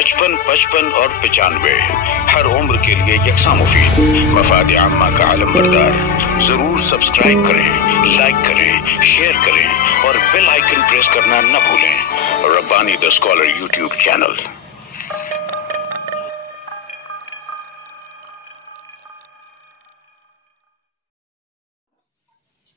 55, 55 और 95 हर उम्र के लिए यकसा मुफीद। मफाद आम्मा का आलम बरदार। जरूर सब्सक्राइब करें, लाइक करें, शेयर करें और बेल आइकन प्रेस करना न भूलें। Rabbani the scholar YouTube channel.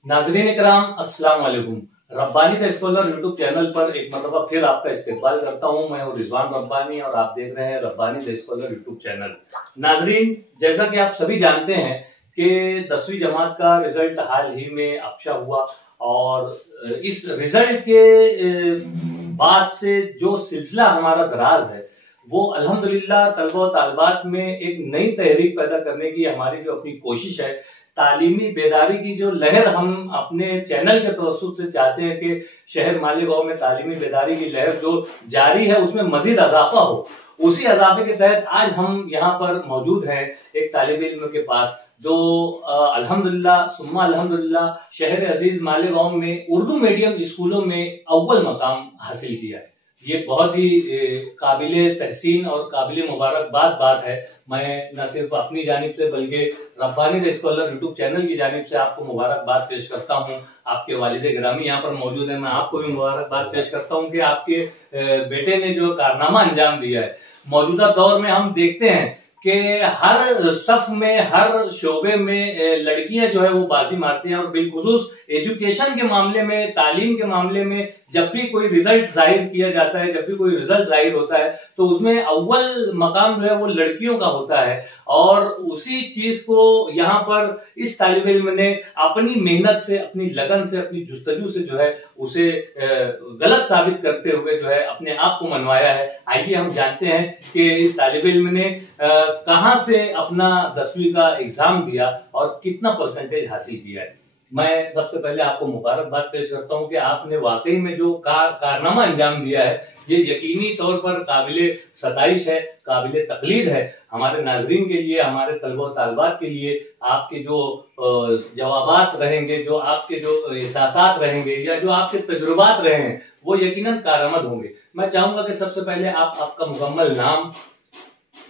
नाज़रीन इकराम, अस्सलाम वालेकुम। Rabbani the scholar YouTube channel पर एक मरतबा फिर आपका इस्तकबाल करता हूं। मैं हूं रिजवान रब्बानी और आप देख रहे हैं Rabbani the scholar YouTube channel. नाज़रीन, जैसा कि आप सभी जानते हैं कि 10वीं जमात का रिजल्ट हाल ही में अफशा हुआ और इस रिजल्ट के बाद से जो सिलसिला हमारा दराज है वो अल्हम्दुलिल्लाह तलबा और तालिबात में एक नई तहरीक पैदा करने की हमारी जो अपनी कोशिश है, तालीमी बेदारी की जो लहर हम अपने चैनल के तवस्सुत से चाहते हैं कि शहर मालेगांव में तालीमी बेदारी की लहर जो जारी है उसमें मजीद इजाफा हो। उसी इजाफे के तहत आज हम यहाँ पर मौजूद हैं एक तालिब इल्म के पास जो अल्हम्दुलिल्लाह सुम्मा अल्हम्दुलिल्लाह शहर अजीज मालेगांव में उर्दू मीडियम स्कूलों में अव्वल मकाम हासिल किया है। ये बहुत ही काबिले तहसीन और काबिले मुबारकबाद बात है। मैं न सिर्फ अपनी जानिब से बल्कि Rabbani the scholar YouTube channel की जानिब से आपको मुबारकबाद पेश करता हूँ। आपके वालिद गिरामी यहाँ पर मौजूद है, मैं आपको भी मुबारकबाद पेश करता हूँ कि आपके बेटे ने जो कारनामा अंजाम दिया है। मौजूदा दौर में हम देखते हैं कि हर सफ में हर शोबे में लड़कियां जो है वो बाजी मारती हैं और बिलखुसूस एजुकेशन के मामले में, तालीम के मामले में जब भी कोई रिजल्ट जाहिर किया जाता है, जब भी कोई रिजल्ट जाहिर होता है तो उसमें अव्वल मकाम जो है वो लड़कियों का होता है। और उसी चीज को यहाँ पर इस तालिब इल्म ने अपनी मेहनत से, अपनी लगन से, अपनी जुस्तजू से जो है उसे गलत साबित करते हुए जो है अपने आप को मनवाया है। आइए हम जानते हैं कि इस तालिब इल्म ने कहां से अपना 10वीं का एग्जाम दिया और कितना परसेंटेज हासिल किया है। मैं सबसे पहले आपको मुबारकबाद पेश करता हूं कि आपने वाकई में जो कारनामा अंजाम दिया है ये यकीनी तौर पर काबिले सताइश है, काबिले तकलीद है। हमारे नाजरीन के लिए, हमारे तलबा और तालिबात के लिए आपके जो जवाबात रहेंगे, जो आपके जो एहसासात रहेंगे या जो आपके तजुर्बात रहे हैं वो यकीनन कारआमद होंगे। मैं चाहूंगा कि सबसे पहले आप आपका मुकम्मल नाम,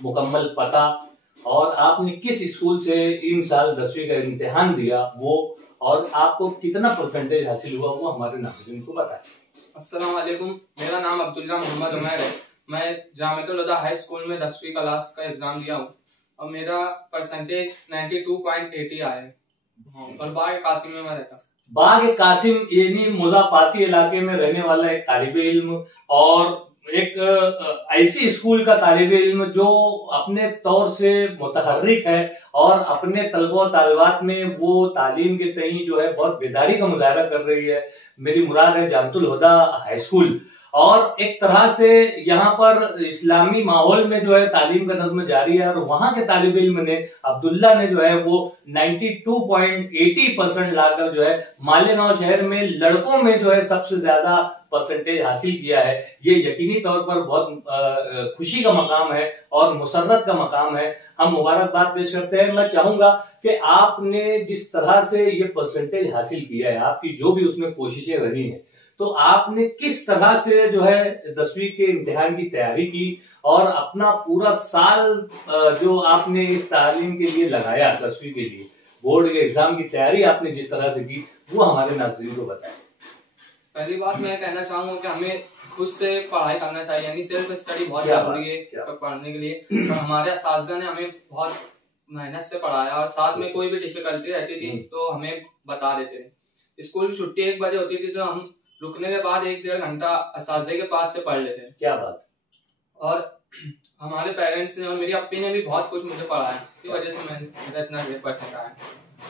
मुकम्मल पता और आपने किस स्कूल से इन साल 10वीं का इम्तिहान दिया वो और आपको कितना परसेंटेज हासिल हुआ वो हमारे नाज़रीन को बताएं। अस्सलाम वालेकुम, मेरा नाम अब्दुल्ला मोहम्मद उमैर है। मैं जामिअतुल हुदा हाई स्कूल में 10वीं क्लास का एग्जाम दिया हूँ और मेरा परसेंटेज 92.80 आया है और बाग कासिम में मैं रहता हूँ। बाग कासिम यानी मुज़ाफाती इलाके में रहने वाला एक तालिब इल्म और एक ऐसी स्कूल का तालिब इल्म जो अपने तौर से मुतहर्रिक है और अपने तलबा तालिबात में वो तालीम के तई जो है बहुत बेदारी का मुजाहरा कर रही है। मेरी मुराद है जामिअतुल हुदा हाई स्कूल। और एक तरह से यहाँ पर इस्लामी माहौल में जो है तालीम का नज़्म जारी है और वहां के तालिब इल्म ने, अब्दुल्ला ने जो है वो 92.80% लाकर जो है मालेगांव शहर में लड़कों में जो है सबसे ज्यादा परसेंटेज हासिल किया है। ये यकीनी तौर पर बहुत खुशी का मकाम है और मुसर्रत का मकाम है। हम मुबारकबाद पेश करते हैं। मैं चाहूंगा कि आपने जिस तरह से ये परसेंटेज हासिल किया है, आपकी जो भी उसमें कोशिशें रही हैं, तो आपने किस तरह से जो है 10वीं के इम्तिहान की तैयारी की और अपना पूरा साल जो आपने इस तालीम के लिए लगाया, 10वीं के लिए बोर्ड के एग्जाम की तैयारी आपने जिस तरह से की वो हमारे नाज़रीन को बताएं। पहली बात मैं कहना चाहूंगा कि हमें खुद से पढ़ाई करना चाहिए, यानी सेल्फ स्टडी बहुत जरूरी है पढ़ने के लिए। तो हमारे असातिज़ा ने हमें बहुत मेहनत से पढ़ाया और साथ में कोई भी डिफिकल्टी रहती थी तो हमें बता देते थे। स्कूल की छुट्टी 1 बजे होती थी तो हम रुकने के बाद 1-1.5 घंटा असातिज़ा के पास से पढ़ लेते हैं। क्या बात। और हमारे पेरेंट्स ने और मेरी अप्पी ने भी बहुत कुछ मुझे पढ़ाया, इस वजह से मेरा इतना 100% आया।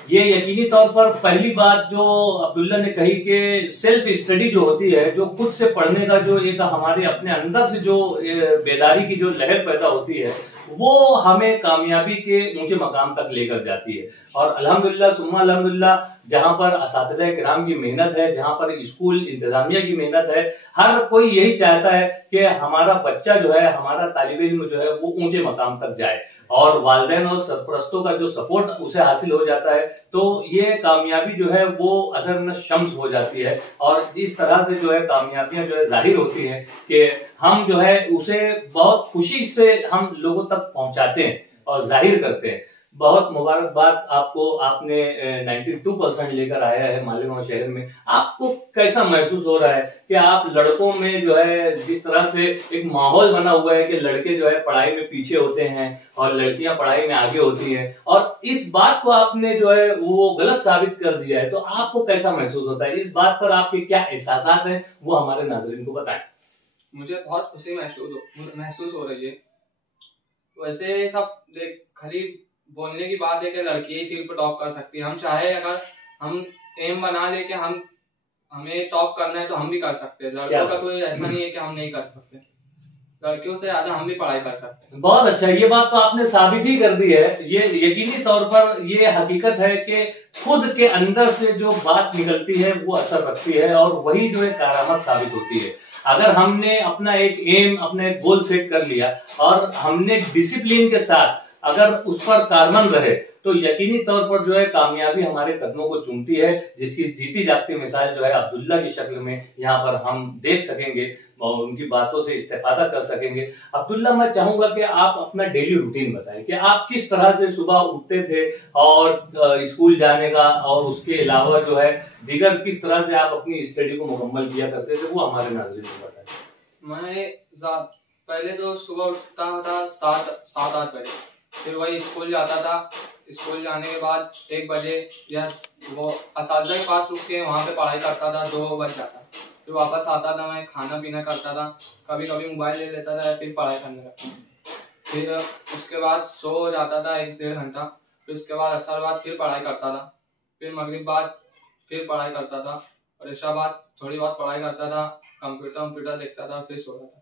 ये यकीनी तौर पर पहली बात जो अब्दुल्ला ने कही कि सेल्फ स्टडी जो होती है, जो खुद से पढ़ने का जो एक हमारे अपने अंदर से जो बेदारी की जो लहर पैदा होती है वो हमें कामयाबी के ऊंचे मकाम तक लेकर जाती है। और अल्हम्दुलिल्लाह सुम्मा अल्हम्दुलिल्लाह जहां पर असातिज़ा किराम की मेहनत है, जहां पर स्कूल इंतजामिया की मेहनत है, हर कोई यही चाहता है कि हमारा बच्चा जो है, हमारा तालिब इल्म जो है वो ऊंचे मकाम तक जाए। और वालिदैन और सरपरस्तों का जो सपोर्ट उसे हासिल हो जाता है, तो ये कामयाबी जो है वो असर न शम्स हो जाती है। और इस तरह से जो है कामयाबियां जो है जाहिर होती हैं कि हम जो है उसे बहुत खुशी से हम लोगों तक पहुंचाते हैं और जाहिर करते हैं। बहुत मुबारकबाद आपको, आपने 92% लेकर आया है मालेगांव शहर में। आपको कैसा महसूस हो रहा है कि आप लड़कों में जो है जिस तरह से एक माहौल बना हुआ है कि लड़के जो है पढ़ाई में पीछे होते हैं और लड़कियां पढ़ाई में आगे होती हैं, और इस बात को आपने जो है वो गलत साबित कर दिया है, तो आपको कैसा महसूस होता है? इस बात पर आपके क्या एहसासात हैं वो हमारे नाज़रीन को बताएं। मुझे बहुत खुशी महसूस हो रही है। वैसे सब देख, खाली बोलने की बात है कि लड़की ही सिर्फ टॉप कर सकती है। हम चाहे, अगर हम एम बना ले कि हमें टॉप करना है तो हम भी कर सकते हैं। लड़कों का कोई ऐसा नहीं है कि हम नहीं कर सकते, लड़कियों से ज्यादा हम भी पढ़ाई कर सकते हैं। बहुत अच्छा, ये बात तो आपने साबित ही कर दी है। ये यकीनी तौर पर ये हकीकत है कि खुद के अंदर से जो बात निकलती है वो असर रखती है और वही जो है करामत साबित होती है। अगर हमने अपना एक एम, अपना एक गोल सेट कर लिया और हमने डिसिप्लिन के साथ अगर उस पर कारबंद रहे, तो यकीनी तौर पर जो है कामयाबी हमारे कदमों को चूमती है, जिसकी जीती जागती मिसाल जो है अब्दुल्ला की शक्ल में यहाँ पर हम देख सकेंगे और उनकी बातों से इस्तेफादा कर सकेंगे। अब्दुल्ला, मैं चाहूंगा कि आप अपना डेली रूटीन बताएं कि आप किस तरह से सुबह उठते थे और स्कूल जाने का, और उसके अलावा जो है दीगर किस तरह से आप अपनी स्टडी को मुकम्मल किया करते थे, वो हमारे नाज़रीन को बताएं। मैं पहले तो सुबह उठता था 7-8 बजे, फिर वही स्कूल जाता था। स्कूल जाने के बाद 1 बजे या वो असातिज़ा के पास रुक के वहाँ पे पढ़ाई करता था, 2 बज जाता। फिर वापस आता था, मैं खाना पीना करता था, कभी कभी मोबाइल ले लेता था, फिर पढ़ाई करने लगता। फिर उसके बाद सो जाता था 1-1.5 घंटा। फिर उसके बाद असर बाद फिर पढ़ाई करता था, फिर मगरिब बाद फिर पढ़ाई करता था, और इशा बाद थोड़ी बहुत पढ़ाई करता था, कंप्यूटर देखता था, फिर सो जाता।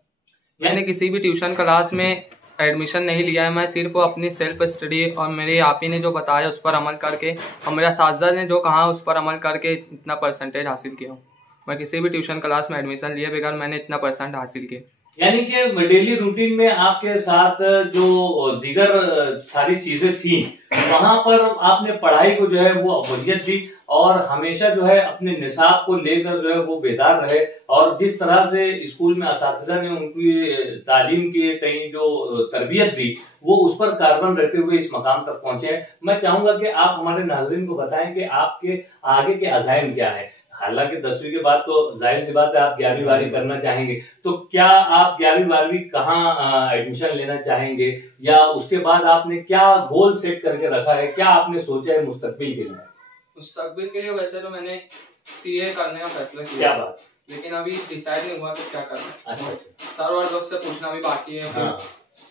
मैंने किसी भी ट्यूशन क्लास में एडमिशन नहीं लिया है। मैं सिर्फ अपनी सेल्फ स्टडी और मेरे आप ही ने जो बताया उस पर अमल करके, और मेरा साथी ने जो कहा उस पर अमल करके इतना परसेंटेज हासिल किया हूँ। मैं किसी भी ट्यूशन क्लास में एडमिशन लिए बगैर मैंने इतना परसेंट हासिल किया। यानी कि डेली रूटीन में आपके साथ जो दीगर सारी चीजें थी वहां पर आपने पढ़ाई को जो है वो अवलियत दी और हमेशा जो है अपने निसाब को लेकर जो है वो बेदार रहे, और जिस तरह से स्कूल में असातिज़ा ने उनकी तालीम की कहीं जो तरबियत दी वो उस पर कारबंद रहते हुए इस मकाम तक पहुंचे हैं। मैं चाहूंगा कि आप हमारे नाज़रीन को बताएं कि आपके आगे के अज़ाइम क्या है। हालांकि 10वीं के बाद तो जाहिर सी बात है आप 11वीं 12वीं करना चाहेंगे, तो क्या आप 11वीं 12वीं कहाँ एडमिशन लेना चाहेंगे, या उसके बाद आपने क्या गोल सेट करके रखा है, क्या आपने सोचा है मुस्तकबिल के लिए? मुस्तकबिल के लिए वैसे तो मैंने सीए करने का फैसला किया। क्या बात, लेकिन अभी डिसाइड नहीं हुआ कि क्या करना। अच्छा, सर और लोग से पूछना भी बाकी है, हाँ।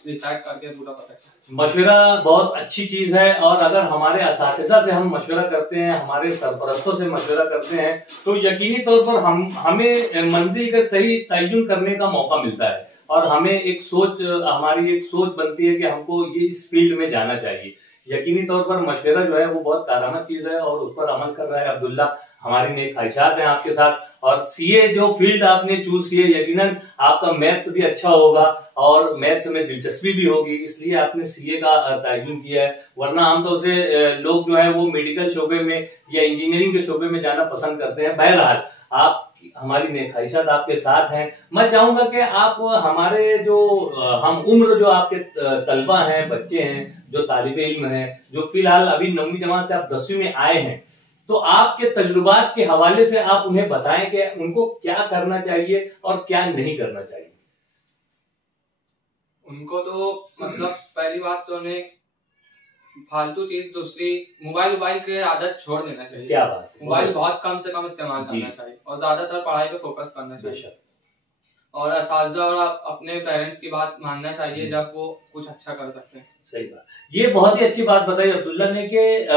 डिसाइड करके पूरा पता है। मशवरा बहुत अच्छी चीज है, और अगर हमारे असातिज़ा से हम मशवरा करते हैं, हमारे सरपरस्तों से मशवरा करते हैं, तो यकीनी तौर पर हमें मंजिल का सही तयन करने का मौका मिलता है, और हमें हमारी एक सोच बनती है कि हमको ये इस फील्ड में जाना चाहिए। यकीनी तौर पर मशवरा जो है वो बहुत कारामद चीज है और उस पर अमल कर रहा है अब्दुल्ला। हमारी नेक ख्वाहिशात हैं आपके साथ, और सीए जो फील्ड आपने चूज की है यकीनन आपका मैथ्स भी अच्छा होगा और मैथ्स में दिलचस्पी भी होगी, इसलिए आपने सीए का तयन किया है। वरना आमतौर से लोग जो है वो मेडिकल शोबे में या इंजीनियरिंग के शोबे में जाना पसंद करते हैं। बहरहाल आप, हमारी नेक ख्वाहिशात आपके साथ हैं। मैं चाहूंगा कि आप हमारे जो हम उम्र जो आपके तलबा हैं, बच्चे हैं, जो तालिबे इल्म हैं, जो फिलहाल अभी 9वीं जमात से आप 10वीं में आए हैं, तो आपके तजुर्बात के हवाले से आप उन्हें बताएं कि उनको क्या करना चाहिए और क्या नहीं करना चाहिए। उनको तो मतलब पहली बात तो उन्हें फालतू चीज, दूसरी मोबाइल की आदत छोड़ देना चाहिए। क्या बात है, मोबाइल बहुत कम से कम इस्तेमाल करना चाहिए और ज्यादातर पढ़ाई पे फोकस करना चाहिए, और असातिज़ा और अपने पेरेंट्स की बात मानना चाहिए जब वो कुछ अच्छा कर सकते हैं। सही बात, ये बहुत ही अच्छी बात बताई अब्दुल्ला ने कि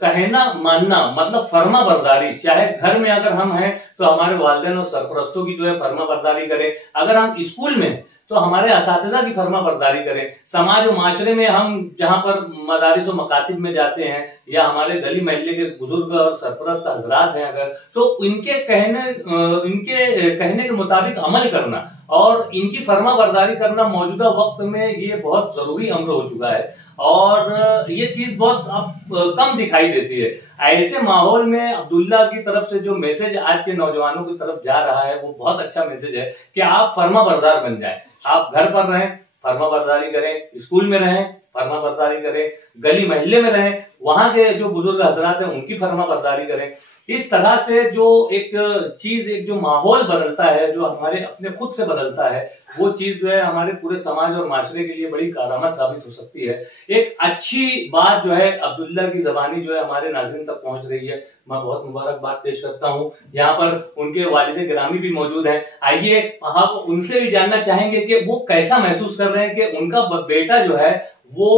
कहना मानना मतलब फर्मा बरदारी। चाहे घर में अगर हम हैं तो हमारे वालिदैन और सरपरस्तों की जो है फर्मा बरदारी करें, अगर हम स्कूल में तो हमारे असातिज़ा की फर्मा बरदारी करें, समाज और माशरे में हम जहां पर मदारिस और मकातिब में जाते हैं या हमारे गली महल्ले के बुजुर्ग और सरपरस्त हजरात हैं अगर, तो इनके कहने के मुताबिक अमल करना। और इनकी फर्मा बरदारी करना मौजूदा वक्त में ये बहुत जरूरी अम्र हो चुका है और ये चीज बहुत अब कम दिखाई देती है। ऐसे माहौल में अब्दुल्ला की तरफ से जो मैसेज आज के नौजवानों की तरफ जा रहा है वो बहुत अच्छा मैसेज है कि आप फर्मा बरदार बन जाएं। आप घर पर रहें, फर्मा बरदारी करें, स्कूल में रहें, फर्मा बरदारी करें, गली मोहल्ले में रहें, वहां के जो बुजुर्ग हजरात हैं उनकी फर्मा बरदारी करें। इस तरह से जो एक चीज, एक जो माहौल बदलता है, जो हमारे अपने खुद से बदलता है, वो चीज जो है हमारे पूरे समाज और माशरे के लिए बड़ी कारआमद साबित हो सकती है। एक अच्छी बात जो है अब्दुल्ला की जबानी जो है हमारे नाज़रीन तक पहुंच रही है। मैं बहुत मुबारकबाद पेश करता हूं। यहाँ पर उनके वालिद गिरामी भी मौजूद हैं। आइए हम उनसे भी जानना चाहेंगे कि वो कैसा महसूस कर रहे हैं कि उनका बेटा जो है वो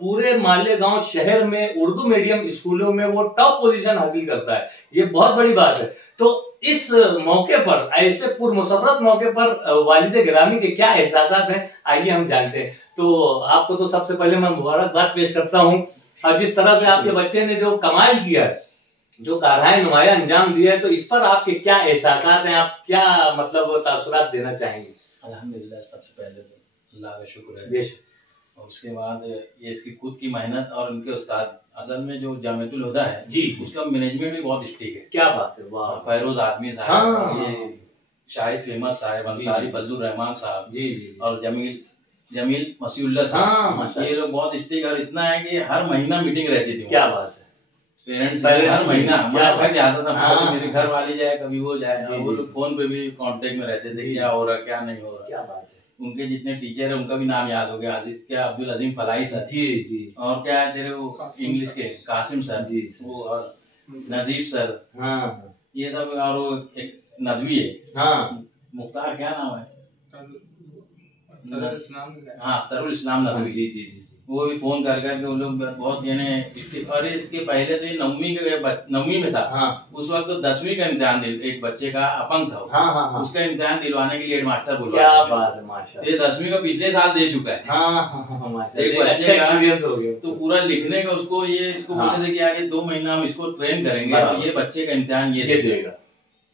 पूरे मालेगांव शहर में उर्दू मीडियम स्कूलों में वो टॉप पोजीशन हासिल करता है। ये बहुत बड़ी बात है। तो इस मौके पर, ऐसे पुरमुसर्रत मौके पर वालिद गिरामी के क्या एहसासात हैं, आइए हम जानते हैं। तो आपको तो सबसे पहले मैं मुबारकबाद पेश करता हूँ और जिस तरह से आपके बच्चे ने जो कमाल किया है, जो कारहाय नुमाया अंजाम दिया है, तो इस पर आपके क्या एहसासात हैं, आप क्या मतलब तासुरात देना चाहेंगे? अल्हम्दुलिल्लाह, सबसे पहले तो अल्लाह का शुक्र है और उसके बाद ये इसकी खुद की मेहनत और उनके उस्ताद, असल में जो जामियातुल हुदा है जी, उसका मैनेजमेंट भी बहुत स्ट्रिक्ट है। क्या बात है, वाह। फैरोज आदमी साहब, ये शाहिद फेमस साहब, अंसारी फजलुर रहमान साहब जी और जमील मसीउल्लाह साहब, ये लोग बहुत स्ट्रिक्ट और इतना है कि हर महीना मीटिंग रहती थी। क्या बात है। पेरेंट्स हर महीना थक जाता था, मेरे घर वाली जाए कभी वो जाए, वो लोग फोन पे भी कांटेक्ट में रहते थे, क्या हो रहा क्या नहीं हो रहा। क्या बात है। उनके जितने टीचर है उनका भी नाम याद हो गया, क्या अब्दुल अजीम फलाई सर जी और क्या है तेरे वो इंग्लिश के कासिम सर जी, वो और नजीब सर, हाँ ये सब, और वो एक नदवी है, हाँ मुख्तार क्या नाम है, हाँ तरुल इस्लाम नदवी जी जी जी, वो भी फोन कर करके वो लोग बहुत यानी। और इसके पहले तो ये 9वीं में था, हाँ उस वक्त तो 10वीं का इम्तिहान एक बच्चे का अपंग था, हाँ उसका इम्तिहान दिलवाने के लिए हेडमास्टर बोला। क्या बात है, माशाल्लाह। ये 10वीं का पिछले साल दे चुका है, हाँ एक बच्चे का हो गया। तो पूरा लिखने का उसको ये इसको बोलते थे कि आगे 2 महीना हम इसको ट्रेन करेंगे और ये बच्चे का इम्तिहान ये देगा।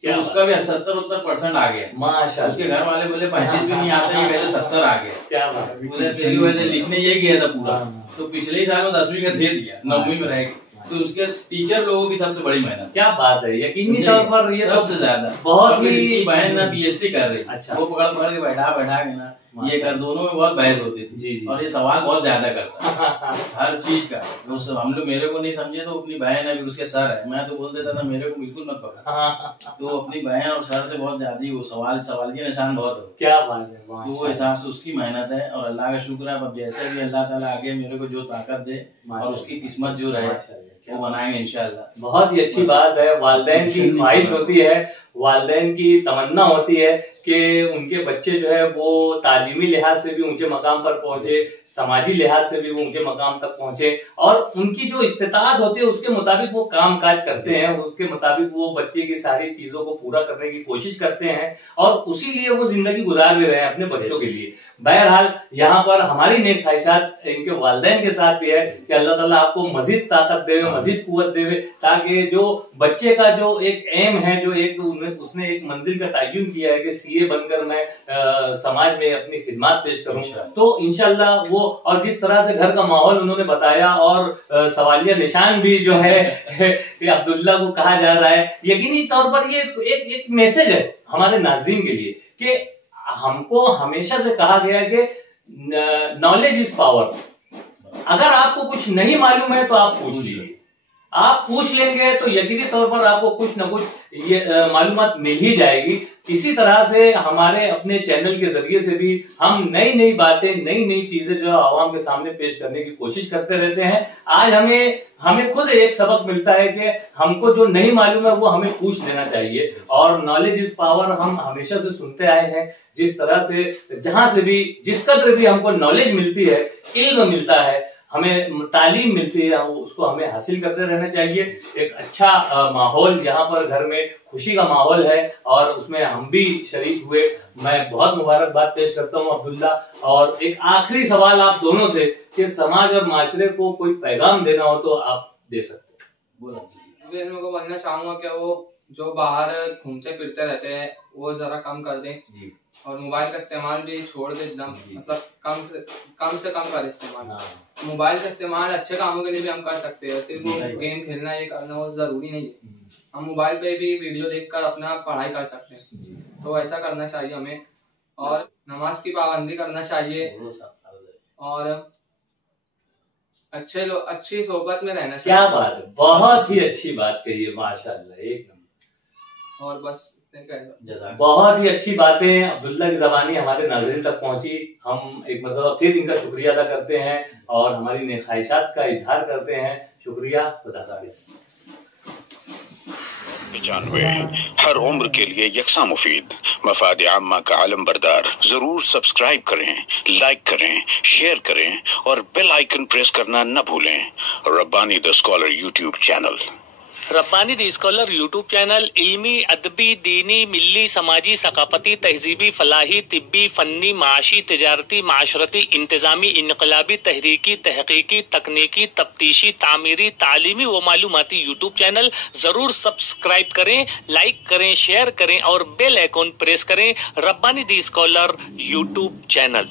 तो उसका भी 70-70% आ गया माशाल्लाह। उसके घर वाले बोले 35 भी नहीं आता, ये 70 आ गया। क्या बात है। बोले तेरी वजह से लिखने ये गया था पूरा, तो पिछले ही साल वो 10वीं का दे दिया, 9वीं में रह गया। तो उसके टीचर लोगों की सबसे बड़ी मेहनत। क्या बात है, यकीनी तौर पर ये सबसे ज्यादा बहुत ही। इसकी बहन ना बीएससी कर रही, अच्छा वो पकड़ के बैठा के ना ये कर, दोनों में बहुत बहस होती थी जी जी। और ये सवाल बहुत ज्यादा करता हर चीज का। हम लोग मेरे को नहीं समझे तो अपनी बहन है, उसके सर है, मैं तो बोल देता था मेरे को बिल्कुल मत पकड़। तो अपनी बहन और सर से बहुत ज्यादा वो सवाल के निशान बहुत हो। क्या बात है। तो वो हिसाब से उसकी मेहनत है और अल्लाह का शुक्र है। अब जैसे भी अल्लाह ताला आगे मेरे को जो ताकत दे और उसकी किस्मत जो रहे वो बनाएंगे इंशाल्लाह। बहुत ही अच्छी बात है। वालिदैन की ख्वाहिश होती है, वालिदैन की तमन्ना होती है कि उनके बच्चे जो है वो तालीमी लिहाज से भी ऊंचे मकाम पर पहुंचे, समाजी लिहाज से भी वो ऊंचे मकाम तक पहुंचे और उनकी जो इस्तेताअत होती है उसके मुताबिक वो काम काज करते हैं, उसके मुताबिक वो बच्चे की सारी चीजों को पूरा करने की कोशिश करते हैं और उसी लिए वो जिंदगी गुजार भी रहे हैं अपने बच्चों के लिए। बहरहाल यहाँ पर हमारी नेक ख्वाहिशात इनके वालिदैन के साथ भी है कि अल्लाह ताला आपको मजीद ताकत देवे, मजीद कुव्वत देवे, ताकि जो बच्चे का जो एक एम है, जो एक उसने एक मंजिल का तयन किया है कि सीए बनकर मैं समाज में अपनी खिदमत पेश करूं, तो इंशाल्लाह वो, और जिस तरह से घर का माहौल उन्होंने बताया और सवालिया निशान भी जो है कि अब्दुल्ला को कहा जा रहा है, यकीनी तौर पर ये एक मैसेज है हमारे नाज़रीन के लिए कि हमको हमेशा से कहा गया कि नॉलेज इज पावर। अगर आपको कुछ नहीं मालूम है तो आप पूछ लीजिए, आप पूछ लेंगे तो यकीनी तौर पर आपको कुछ न कुछ ये मालूमात मिल ही जाएगी। इसी तरह से हमारे अपने चैनल के जरिए से भी हम नई नई बातें, नई नई चीजें जो है आवाम के सामने पेश करने की कोशिश करते रहते हैं। आज हमें खुद एक सबक मिलता है कि हमको जो नहीं मालूम है वो हमें पूछ लेना चाहिए और नॉलेज इज पावर हम हमेशा से सुनते आए हैं। जिस तरह से जहां से भी जिस कदर भी हमको नॉलेज मिलती है, इल्म मिलता है, हमें तालीम मिलती है, उसको हमें हासिल करते रहना चाहिए। एक अच्छा माहौल यहाँ पर घर में खुशी का माहौल है और उसमें हम भी शरीक हुए। मैं बहुत मुबारकबाद पेश करता हूँ अब्दुल्ला। और एक आखिरी सवाल आप दोनों से कि समाज और माशरे को कोई पैगाम देना हो तो आप दे सकते हैं। मैं को बोलना चाहूंगा कि वो जो बाहर घूमते फिरते रहते हैं वो जरा कम कर दें जी। और मोबाइल का इस्तेमाल भी छोड़ दे एकदम, मतलब कम से कम कर इस्तेमाल। मोबाइल का इस्तेमाल अच्छे कामों के लिए भी हम कर सकते हैं, सिर्फ वो गेम खेलना ये करना वो जरूरी नहीं है। हम मोबाइल पे भी वीडियो देखकर अपना पढ़ाई कर सकते हैं, तो ऐसा करना चाहिए हमें। और नमाज की पाबंदी करना चाहिए और अच्छी सोबत में रहना चाहिए। क्या बात है, बहुत ही अच्छी बात कही है, माशाल्लाह, एक नंबर। और बस बहुत ही अच्छी बातें अब्दुल्ला की ज़बानी हमारे नाज़रीन तक पहुंची। हम एक मतलब फिर इनका शुक्रिया अदा करते हैं और हमारी नेक ख्वाहिशात का इजहार करते हैं। शुक्रिया, खुदा हाफ़िज़। 95 हर उम्र के लिए यकसा मुफीद, मफाद आम्मा का आलम बरदार। जरूर सब्सक्राइब करें, लाइक करें, शेयर करें और बेल आइकन प्रेस करना न भूलें। Rabbani the scholar YouTube channel. Rabbani the scholar YouTube channel इल्मी, अदबी, दीनी, मिल्ली, समाजी, सकाफती, तहजीबी, फलाही, तिब्बी, फन्नी, माशी, तिजारती, माशरती, इंतजामी, इनकलाबी, तहरीकी, तहकीकी, तकनीकी, तफ्तीशी, तामीरी, तालीमी व मालूमाती यूट्यूब चैनल। जरूर सब्सक्राइब करें, लाइक करें, शेयर करें और बेल आइकन प्रेस करें। Rabbani the scholar YouTube channel.